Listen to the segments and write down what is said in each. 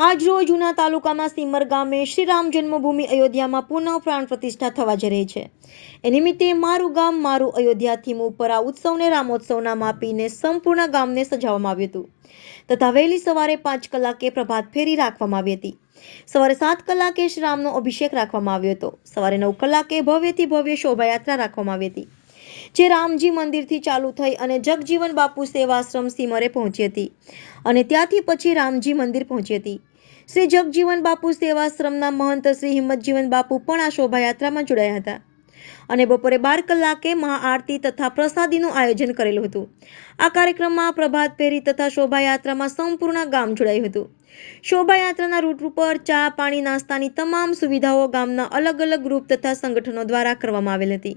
આજ રોજ ઉના તાલુકામાં સિમર ગામે શ્રી રામ જન્મભૂમિ અયોધ્યામાં પુનઃ પ્રાણ પ્રતિષ્ઠા થવા જઈ રહી છે. એ નિમિત્તે મારું ગામ, મારું અયોધ્યા થીમ ઉપર આ ઉત્સવને રામોત્સવ નામ આપીને સંપૂર્ણ ગામને સજાવવામાં આવ્યું હતું. તથા વહેલી સવારે પાંચ કલાકે પ્રભાત ફેરી રાખવામાં આવી હતી. સવારે સાત કલાકે શ્રી રામનો અભિષેક રાખવામાં આવ્યો હતો. સવારે નવ કલાકે ભવ્યથી ભવ્ય શોભાયાત્રા રાખવામાં આવી હતી, જે રામજી મંદિરથી ચાલુ થઈ અને જગજીવન બાપુ સેવાશ્રમ સિમરે પહોંચી હતી. અને ત્યાંથી પછી રામજી મંદિર પહોંચી હતી. શ્રી જગજીવન બાપુ સેવાશ્રમના મહંત શ્રી હિંમતજીવન બાપુ પણ આ શોભાયાત્રામાં જોડાયા હતા. અને બપોરે બાર કલાકે મહાઆરતી તથા પ્રસાદીનું આયોજન કરેલું હતું. આ કાર્યક્રમમાં પ્રભાત ફેરી તથા શોભાયાત્રામાં સંપૂર્ણ ગામ જોડાયું હતું. શોભાયાત્રાના રૂટ ઉપર ચા, પાણી, નાસ્તાની તમામ સુવિધાઓ ગામના અલગ અલગ ગ્રુપ તથા સંગઠનો દ્વારા કરવામાં આવેલ હતી.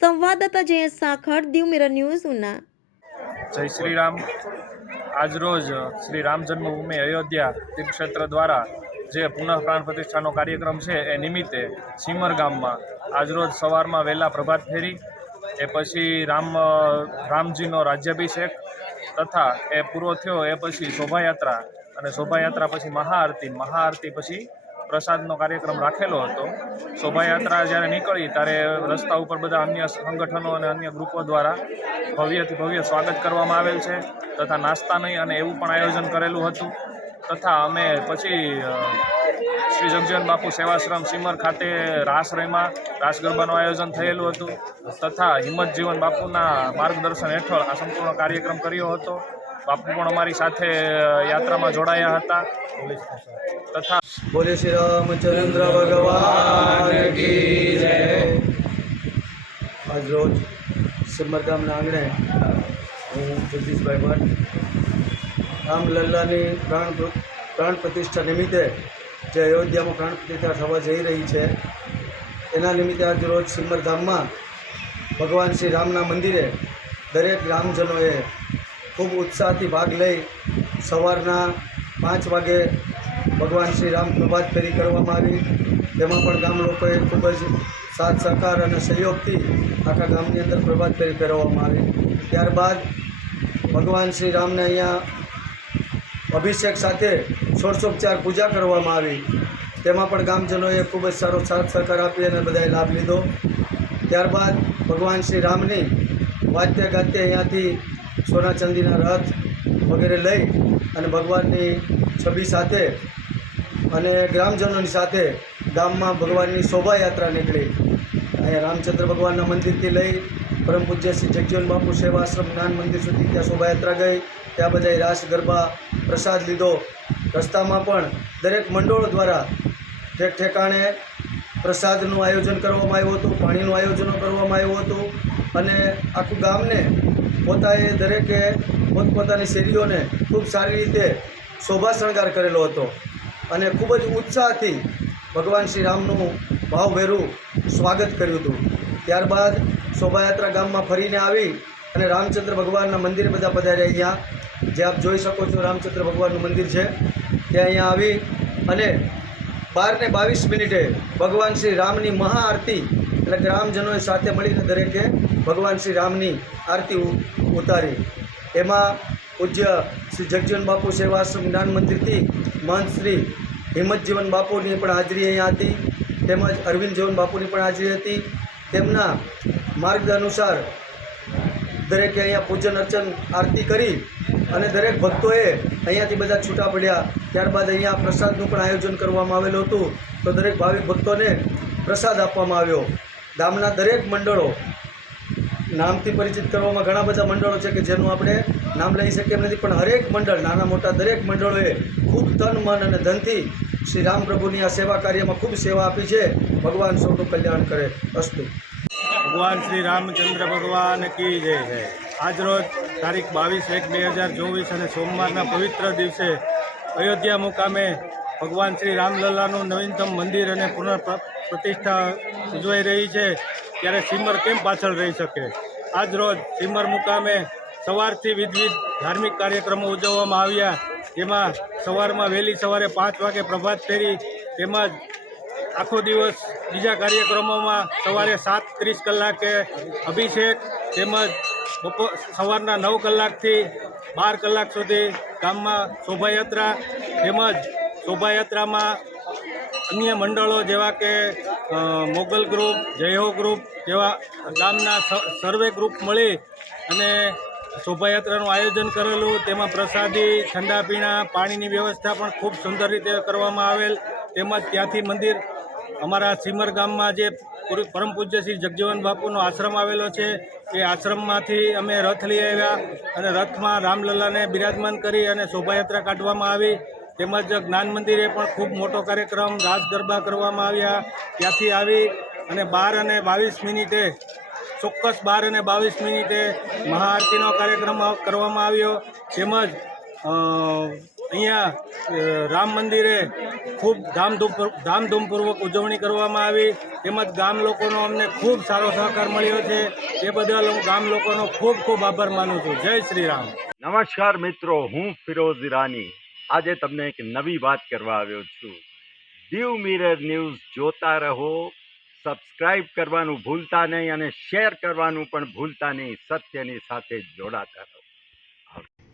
સંવાદદાતા જયેશ સાખર દીવ મિરર ન્યૂઝ, ઉના. જય શ્રી રામ. આજરોજ શ્રી રામ જન્મભૂમિ અયોધ્યા તીર્થક્ષેત્ર દ્વારા જે પુનઃ પ્રાણ પ્રતિષ્ઠાનો કાર્યક્રમ છે એ નિમિત્તે સીમર ગામમાં આજરોજ સવારમાં વહેલા પ્રભાત ફેરી, એ પછી રામ, રામજીનો રાજ્યાભિષેક તથા એ પૂરો થયો એ પછી શોભાયાત્રા અને શોભાયાત્રા પછી મહાઆરતી મહાઆરતી પછી પ્રસાદનો કાર્યક્રમ રાખેલો હતો. શોભાયાત્રા જ્યારે નીકળી ત્યારે રસ્તા ઉપર બધા અન્ય સંગઠનો અને અન્ય ગ્રુપો દ્વારા ભવ્યથી ભવ્ય સ્વાગત કરવામાં આવેલ છે તથા નાસ્તા નહીં અને એવું પણ આયોજન કરેલું હતું. તથા અમે પછી શ્રી જગજીવન બાપુ સેવાશ્રમ સિમર ખાતે રાસ રહીમાં રાસ ગરબાનું આયોજન થયેલું હતું. તથા હિંમત જીવન બાપુના માર્ગદર્શન હેઠળ આ સંપૂર્ણ કાર્યક્રમ કર્યો હતો. બાપુ પણ અમારી સાથે યાત્રામાં જોડાયા હતા. તથા બોલે શ્રી રામચંદ્ર ભગવાન આજ રોજ સિમર ગામના આંગણે હું જગદીશભાઈ ભટ્ટ રામલલ્લાની પ્રાણ પ્રાણ પ્રતિષ્ઠા નિમિત્તે જે અયોધ્યામાં પ્રાણ પ્રતિષ્ઠા થવા જઈ રહી છે, એના નિમિત્તે આજ રોજ સિમર ભગવાન શ્રી રામના મંદિરે દરેક ગ્રામજનોએ ખૂબ ઉત્સાહથી ભાગ લઈ સવારના પાંચ વાગે ભગવાન શ્રી રામ પ્રભાત ફેરી કરવામાં આવી. તેમાં પણ ગામ લોકોએ ખૂબ જ સાથ, સહકાર અને સહયોગથી આખા ગામની અંદર પ્રભાત ફેરી ફેરવવામાં આવી. ત્યારબાદ ભગવાન શ્રી રામને અહીંયા અભિષેક સાથે ષોડશોપચાર પૂજા કરવામાં આવી. તેમાં પણ ગામજનોએ ખૂબ જ સારો સાથ, સહકાર આપી અને બધાએ લાભ લીધો. ત્યારબાદ ભગવાન શ્રી રામની વાત્ય ગાત્ય અહીંયાથી સોના ચાંદીના રથ વગેરે લઈ અને ભગવાનની છબી સાથે અને ગ્રામજનોની સાથે ગામમાં ભગવાનની શોભાયાત્રા નીકળી. અહીંયા રામચંદ્ર ભગવાનના મંદિરથી લઈ પરમ પૂજ્ય શ્રી જગજીવન બાપુ સેવાશ્રમ, જ્ઞાન મંદિર સુધી ત્યાં શોભાયાત્રા ગઈ. ત્યાં બધાએ રાસ, ગરબા, પ્રસાદ લીધો. રસ્તામાં પણ દરેક મંડળો દ્વારા ઠેક ઠેકાણે પ્રસાદનું આયોજન કરવામાં આવ્યું હતું, પાણીનું આયોજનો કરવામાં આવ્યું હતું અને આખું ગામને પોતાએ દરેકે પોતપોતાની શેરીઓને ખૂબ સારી રીતે શોભા શણગાર કરેલો હતો અને ખૂબ જ ઉત્સાહથી ભગવાન શ્રી રામનું ભાવભેરું સ્વાગત કર્યું હતું. ત્યારબાદ શોભાયાત્રા ગામમાં ફરીને આવી અને રામચંદ્ર ભગવાનના મંદિર બધા પધાર્યા અહીંયા. જે આપ જોઈ શકો છો રામચંદ્ર ભગવાનનું મંદિર છે. ત્યાં અહીંયા આવી અને બાર ને બાવીસ મિનિટે ભગવાન શ્રી રામની મહાઆરતી, એટલે ગ્રામજનોએ સાથે મળીને દરેકે ભગવાન શ્રી રામની આરતી ઉતારી. એમાં પૂજ્ય શ્રી જગજીવન બાપુ સેવાશ્રમ જ્ઞાન મંદિરથી મહંત શ્રી હિંમતજીવન બાપુની પણ હાજરી અહીંયા હતી, તેમજ અરવિંદ જીવન બાપુની પણ હાજરી હતી. તેમના માર્ગ અનુસાર દરેકે અહીંયા પૂજન અર્ચન, આરતી કરી. અને દરેક ભક્તોએ અહીંયાથી બધા છૂટા પડ્યા. ત્યારબાદ અહીંયા પ્રસાદનું પણ આયોજન કરવામાં આવેલું હતું. તો દરેક ભાવિક ભક્તોને પ્રસાદ આપવામાં આવ્યો. ગામના દરેક મંડળો, નામથી પરિચિત કરવામાં ઘણા બધા મંડળો છે કે જેનું આપણે નામ લઈ શકીએ એમ નથી, પણ હરેક મંડળ, નાના મોટા દરેક મંડળોએ ખૂબ તન, મન અને ધનથી શ્રી રામ પ્રભુની આ સેવા કાર્યમાં ખૂબ સેવા આપી છે. ભગવાન સૌનું કલ્યાણ કરે. અસ્તુ. ભગવાન શ્રી રામચંદ્ર ભગવાન કી જય છે આજરોજ તારીખ બાવીસ એક બે હજાર ચોવીસ અને સોમવારના પવિત્ર દિવસે અયોધ્યા મુકામે ભગવાન શ્રી રામલલ્લાનું નવીનતમ મંદિર અને પુનઃ પ્રતિષ્ઠા ઉજવાઈ રહી છે. ત્યારે સિમર કેમ પાછળ રહી શકે? આજરોજ સિમર મુકામે સવારથી વિવિધ ધાર્મિક કાર્યક્રમો ઉજવવામાં આવ્યા. જેમાં સવારમાં વહેલી સવારે પાંચ વાગે પ્રભાત ફેરી, તેમજ આખો દિવસ બીજા કાર્યક્રમોમાં સવારે સાત ત્રીસ કલાકે અભિષેક, તેમજ બપોર સવારના નવ કલાકથી બાર કલાક સુધી ગામમાં શોભાયાત્રા તેમજ શોભાયાત્રામાં અન્ય મંડળો જેવા કે મોગલ ગ્રુપ, જયહો ગ્રુપ જેવા ગામના સર્વે ગ્રુપ મળી અને શોભાયાત્રાનું આયોજન કરેલું. તેમાં પ્રસાદી ઠંડા પીણા પાણીની વ્યવસ્થા પણ ખૂબ સુંદર રીતે કરવામાં આવેલ. તેમજ ત્યાંથી મંદિર અમારા સીમર ગામમાં જે પરમ પૂજ્ય શ્રી જગજીવન બાપુનો આશ્રમ આવેલો છે. એ આશ્રમમાંથી અમે રથ લઈ આવ્યા અને રથમાં રામલલ્લાને બિરાજમાન કરી અને શોભાયાત્રા કાઢવામાં આવી. તેમજ જ્ઞાન મંદિરે પણ ખૂબ મોટો કાર્યક્રમ રાસ ગરબા કરવામાં આવ્યા. ત્યાંથી આવી અને બાર અને બાવીસ મિનિટે, ચોક્કસ બાર અને બાવીસ મિનિટે મહાઆરતીનો કાર્યક્રમ કરવામાં આવ્યો. તેમજ અહીંયા રામ મંદિરે ખૂબ ધામધૂમ ધામધૂમપૂર્વક ઉજવણી કરવામાં આવી. તેમજ ગામ લોકોનો અમને ખૂબ સારો સહકાર મળ્યો છે. એ બદલ હું ગામ લોકોનો ખૂબ ખૂબ આભાર માનું છું. જય શ્રી રામ. નમસ્કાર મિત્રો, હું ફિરોઝ ઈરાની. આજે તમને એક નવી વાત કરવા આવ્યો છું. દીવ મિરર ન્યૂઝ જોતા રહો, સબસ્ક્રાઇબ કરવાનું ભૂલતા નહીં અને શેર કરવાનું પણ ભૂલતા નહીં. સત્યની સાથે જોડાતા રહો.